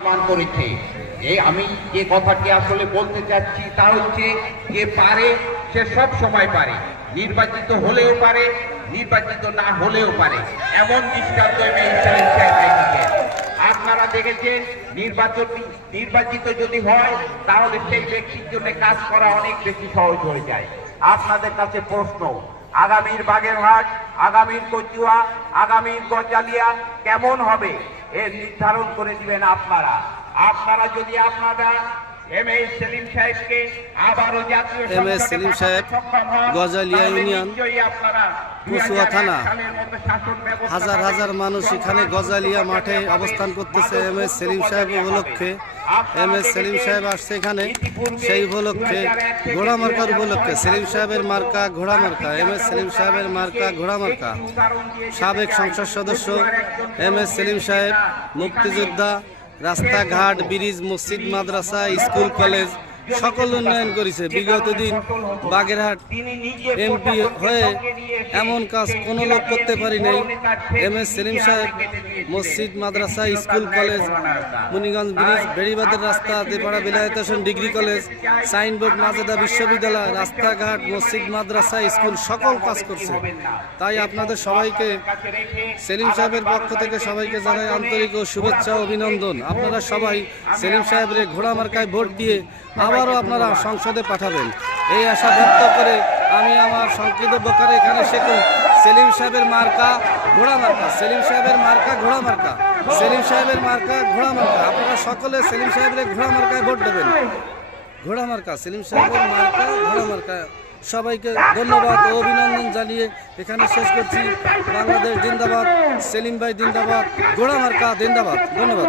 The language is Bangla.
প্রমাণ করেছে। আমি যে কথাটি আসলে বলতে চাচ্ছি তা হচ্ছে, যে পারে সে সব সময় পারে, নির্বাচিত হলেও পারে, নির্বাচিত না হলেও পারে, এমন দৃষ্টান্ত আপনারা দেখেছেন। নির্বাচিত যদি হয় তাহলে সেই ব্যক্তির জন্য কাজ করা অনেক বেশি সহজ হয়ে যায়। আপনাদের কাছে প্রশ্ন, আগামীর বাগেরহাট, আগামীর কচুয়া, আগামীর গজালিয়া কেমন হবে এর নির্ধারণ করে দিবেন আপনারা। যদি আপনারা এম এ সেলিম সাহেবকে আবারও জাতীয় সেলিম সাহেব, গজালিয়া ইউনিয়ন, কচুয়া থানা, হাজার হাজার মানুষ এখানে গজালিয়া মাঠে অবস্থান করতেছে এম এ সেলিম সাহেব উপলক্ষে। এম এ সেলিম সাহেব আসছে এখানে সেই উপলক্ষে, ঘোড়া মার্কার উপলক্ষে। সেলিম সাহেবের মার্কা ঘোড়া মার্কা, এম এ সেলিম সাহেবের মার্কা ঘোড়া মার্কা। সাবেক সংসদ সদস্য এম এ সেলিম সাহেব মুক্তিযোদ্ধা, রাস্তাঘাট, ব্রিজ, মসজিদ, মাদ্রাসা, স্কুল, কলেজ সকল উন্নয়ন করেছে। বিগত দিন বাগেরহাট এমপি হয়ে এমন কাজ কোনো লোক করতে পারি নাই। এম এস সেলিম সাহেব মসজিদ, মাদ্রাসা, স্কুল, কলেজ, মুনিগঞ্জ ব্রিজ, বেড়িবাঁধের রাস্তা, Depara Bilayet Hossain degree college, signboard, Majeda বিশ্ববিদ্যালয়, রাস্তাঘাট, মসজিদ, মাদ্রাসা, স্কুল সকল কাজ করছে। তাই আপনাদের সবাইকে, সেলিম সাহেবের পক্ষ থেকে সবাইকে জানাই আন্তরিক ও শুভেচ্ছা ও অভিনন্দন। আপনারা সবাই সেলিম সাহেবের ঘোড়া মার্কায় ভোট দিয়ে আবারও আপনারা সংসদে পাঠাবেন, এই আশা ব্যক্ত করে আমি আমার সংক্ষিপ্ত বক্তব্য এখানে শেষ করি। সেলিম সাহেবের মার্কা ঘোড়া মার্কা, সেলিম সাহেবের মার্কা ঘোড়া মার্কা, সেলিম সাহেবের মার্কা ঘোড়া মার্কা। আপনারা সকলে সেলিম সাহেবের ঘোড়া মার্কায় ভোট দেবেন। ঘোড়া মার্কা, সেলিম সাহেবের মার্কা ঘোড়া মার্কা। সবাইকে ধন্যবাদ ও অভিনন্দন জানিয়ে এখানে শেষ করছি। বাংলাদেশ জিন্দাবাদ, সেলিম ভাই জিন্দাবাদ, ঘোড়া মার্কা জিন্দাবাদ। ধন্যবাদ।